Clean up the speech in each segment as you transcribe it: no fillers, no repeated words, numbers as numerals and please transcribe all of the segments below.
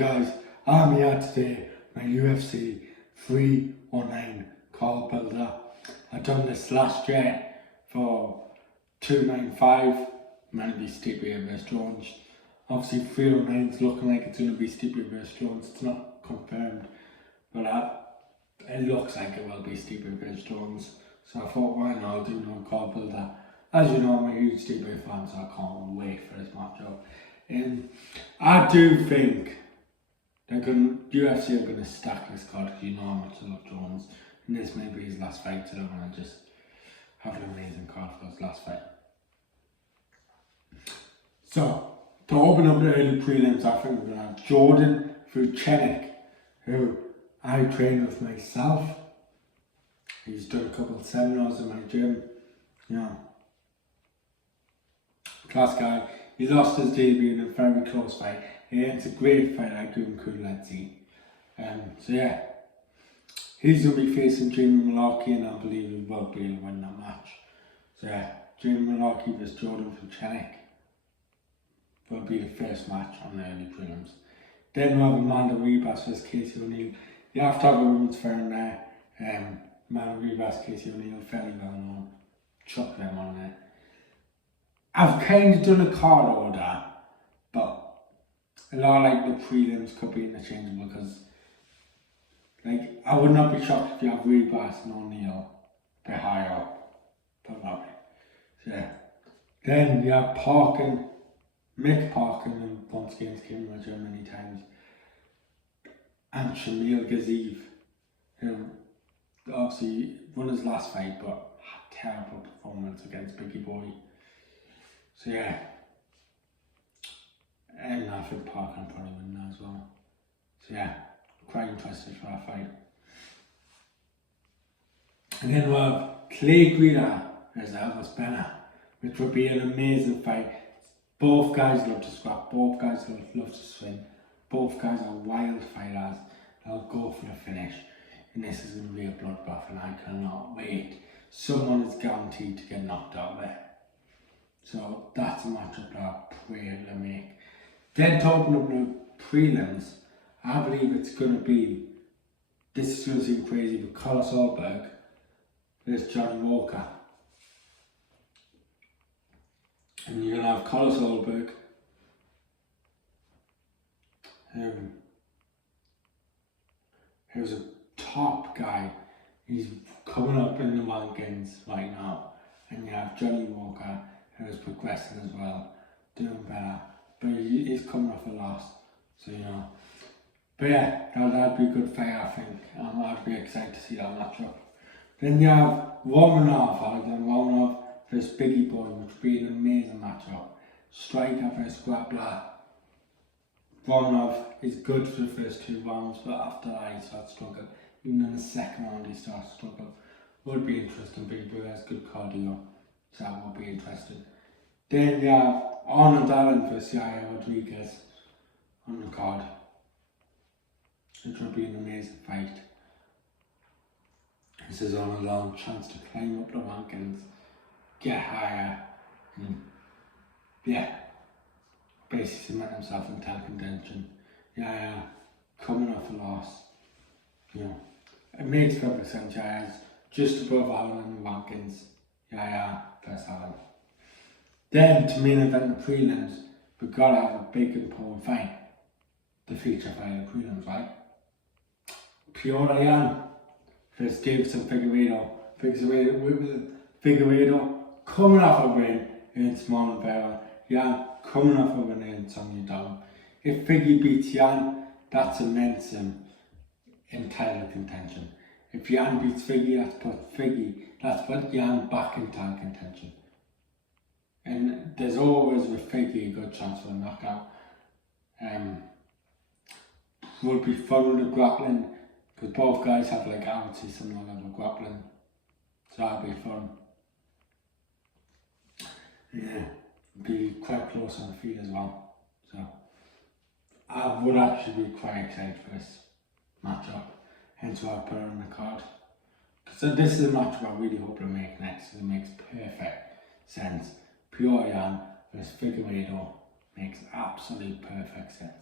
Guys, I'm here today, my UFC 309 card builder. I've done this last year for 295, meant to be Stipe vs Jones. Obviously 309 is looking like it's going to be Stipe vs Jones. It's not confirmed, but it looks like it will be Stipe vs Jones. So I thought, why not, I'll do no card builder. As you know, I'm a huge Stipe fan, so I can't wait for this matchup. And I do think UFC are going to stack this card because you know how much I love Jones. And this may be his last fight, so I want to just have an amazing card for his last fight. So, to open up the early prelims, I think we're going to have Jordan Vucenic, who I train with myself. He's done a couple of seminars in my gym. Class guy. He lost his debut in a very close fight. It's a great fight, I do cool, let's see. So yeah, he's going to be facing Jamie Malarkey, and I believe he will be able to win that match. So yeah, Jamie Malarkey vs Jordan Vucenic will be the first match on the early prelims. Then we'll have Amanda Ribas vs Casey O'Neill. You have to have a women's fair in there. Amanda Ribas, Casey O'Neill, fairly well known. Chuck them on there. I've kind of done a card order, but a lot like the prelims could be interchangeable because, like, I would not be shocked if you have Ribas and O'Neill a bit higher up, but not. So yeah. Then you have Mick Parkin, and once again came in my gym many times, and Shamil Gaziv, who obviously won his last fight but had terrible performance against Biggie Boy. So yeah. And I think Parker will probably win that as well. So yeah, quite interested for that fight. And then we'll have Clay Guida versus Elvis Benner, which would be an amazing fight. Both guys love to scrap, both guys love to swing, both guys are wild fighters. They'll go for the finish. And this is going to be a bloodbath, and I cannot wait. Someone is guaranteed to get knocked out there. So that's a matchup that I pray to make. Then to open up the prelims, I believe it's going to be, this is going to seem crazy, but Conor Solberg versus Johnny Walker. And you're going to have Conor Solberg, who's a top guy. He's coming up in the rankings right now. And you have Johnny Walker, who's progressing as well, doing better. But he's coming off a loss, so you know. But yeah, that'd be a good fight, I think. I'd be excited to see that matchup. Then you have Romanov versus Biggie Boy, which would be an amazing matchup. Striker versus grappler. Romanov is good for the first two rounds, but after that he starts struggling. Even in the second round he starts struggling. Would be interesting. Biggie Boy has good cardio, so that would be interesting. Then you have Arnold Allen versus Yair Rodriguez on the card. It will be an amazing fight. This is Arnold Allen's chance to climb up the rankings, get higher, and yeah, basically cement himself in title contention. Yeah, coming off a loss, you know, it makes perfect sense. Yair's just above Allen in the rankings. Yeah, versus Allen. Then, to main event the prelims, we've got to have a big important fight. The feature fight of the prelims, right? Piotr Jan versus Davison Figueiredo. Figueiredo coming off a win against Marlon Vera. Jan coming off a win against Sonny Down. If Figgy beats Jan, that cements him in title contention. If Jan beats Figgy, that's put Jan back in title contention. And there's always with Figgy a good chance for a knockout. Would be fun with the grappling, because both guys have, like, I would say, similar level of grappling. So that'd be fun. Yeah, be quite close on the feet as well. So I would actually be quite excited for this matchup. Hence why I put it on the card. So this is a matchup I really hope to make next, because it makes perfect sense. Piotr Jan versus Figueiredo makes absolute perfect sense.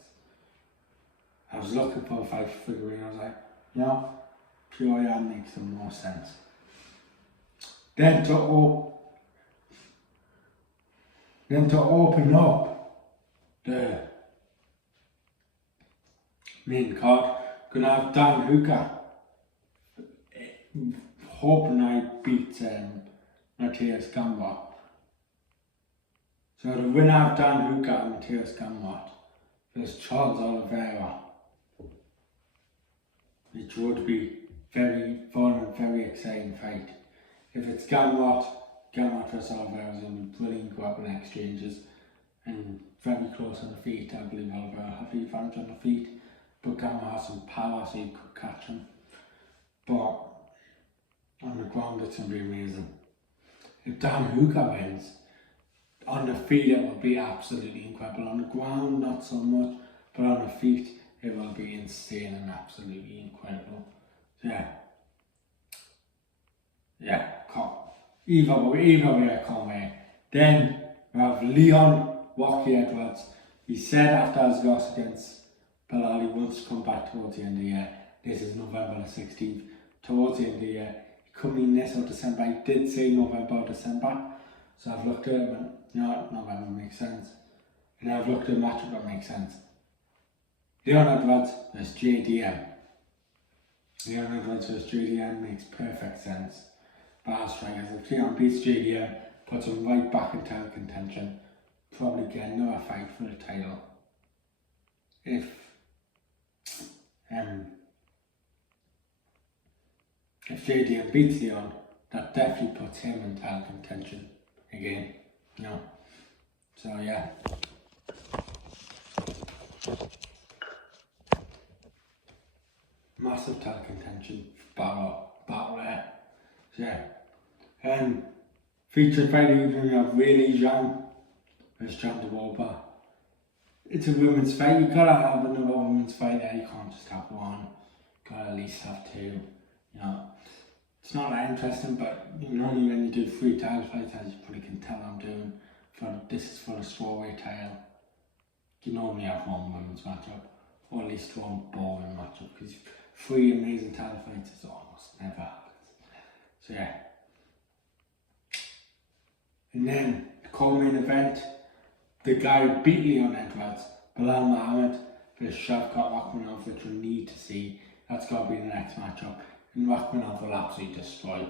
was looking for a fight for figurine. I was like, no, pure yarn makes the most sense. Then to open up the main card, gonna have Dan Hooker. Hoping I beat Matthias Gamrot. So the winner of Dan Hooker and Matthias Gamrot versus Charles Oliveira, which would be very fun and very exciting fight. If it's Gamrot versus Oliveira is going to be brilliant grappling exchanges and very close on the feet. I believe Oliveira have the advantage on the feet, but Gamrot has some power so you could catch him. But on the ground it's going to be amazing. If Dan Hooker wins, on the feet it will be absolutely incredible. On the ground not so much, but on the feet it will be insane and absolutely incredible. So either way I can't wait. Then we have Leon Rocky Edwards. He said after his loss against Bilal he wants to come back towards the end of the year. This is November the 16th. Towards the end of the year. It could mean this or December. I did say November or December. So I've looked at it and November makes sense. And I've looked at a matchup that makes sense. Leon Edwards versus JDM. Leon Edwards versus JDM makes perfect sense. But as strikers, if Leon beats JDM, puts him right back in title contention, probably get another fight for the title. If JDM beats Leon, that definitely puts him in title contention again. So yeah. Massive title contention battle there. So yeah. Featured fight evening we have Weili Zhang versus Jan DeWolper. It's a women's fight. You gotta have another women's fight there. You can't just have one. You gotta at least have two. It's not that interesting, but normally when you do 3 title fights, as you probably can tell I'm doing, this is for the strawweight title. You normally have one women's matchup, or at least one boring matchup, because 3 amazing title fights is almost never happens. So yeah. And then the co-main event, the guy who beat Leon Edwards, Bilal Muhammad versus Shavkat Rakhmonov, which we need to see. That's got to be the next matchup. And Rakhmonov will absolutely destroy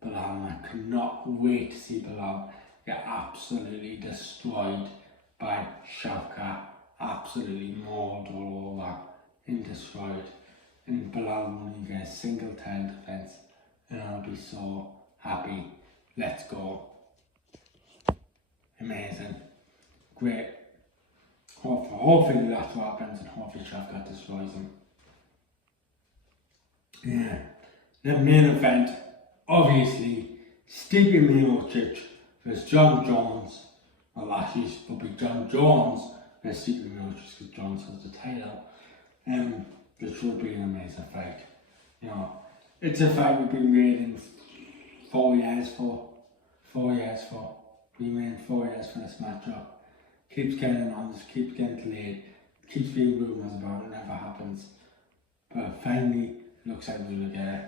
Bilal, and I cannot wait to see Bilal get absolutely destroyed by Shavkat, absolutely mauled all over and destroyed. And Bilal will only get a single title defense, and I'll be so happy. Let's go. Amazing. Great. Hopefully that's what happens, and hopefully Shavkat destroys him. Yeah. The main event, obviously, Stipe Miocic versus John Jones. Well, actually, it will be John Jones versus Stipe Miocic because Jones has the title. Which will be an amazing fight. It's a fight we've been waiting 4 years for. 4 years for. We waited 4 years for this matchup. Keeps getting announced, keeps getting delayed, keeps being rumours about it, never happens. But finally, looks like we will get it.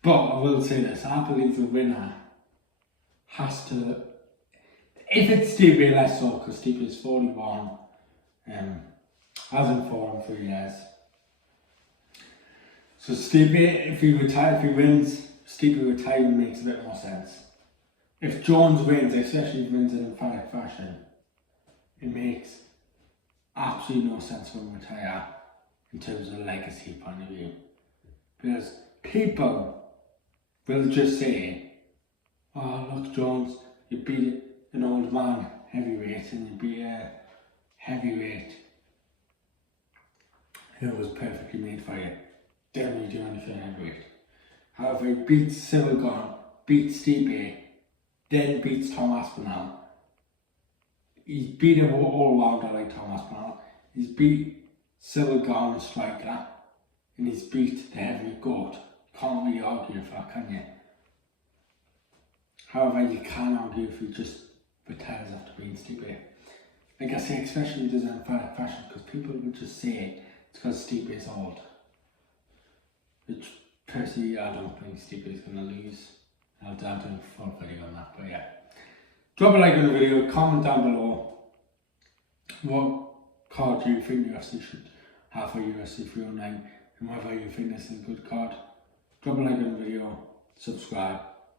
But I will say this, I believe the winner has to, if it's Stipe, less so, because Stipe is 41, hasn't fought in 3 years. So Stipe, if he wins, Stipe retiring makes a bit more sense. If Jones wins, especially if he wins in emphatic fashion, it makes absolutely no sense for him to retire in terms of a legacy point of view. Because people will just say, oh look Jones, you beat an old man heavyweight and you beat a heavyweight who was perfectly made for you. Didn't really do anything heavyweight. However, he beats Silvergon, beats Stipe, then beats Tom Aspinall. He's beat him all rounder like Tom Aspinall. He's beat Silvergon, the striker, and he's beat the heavyweight goat. Can't really argue for that, can you? However, you can argue if he just retires after being Stipe. Like I say, especially if he does it in emphatic fashion, because people will just say it's because Stipe is old. Which personally I don't think Stipe is gonna lose. I'll do a full video on that, but yeah. Drop a like on the video, comment down below what card do you think UFC should have for UFC 309 and whether you think this is a good card. Drop a like on the video, subscribe.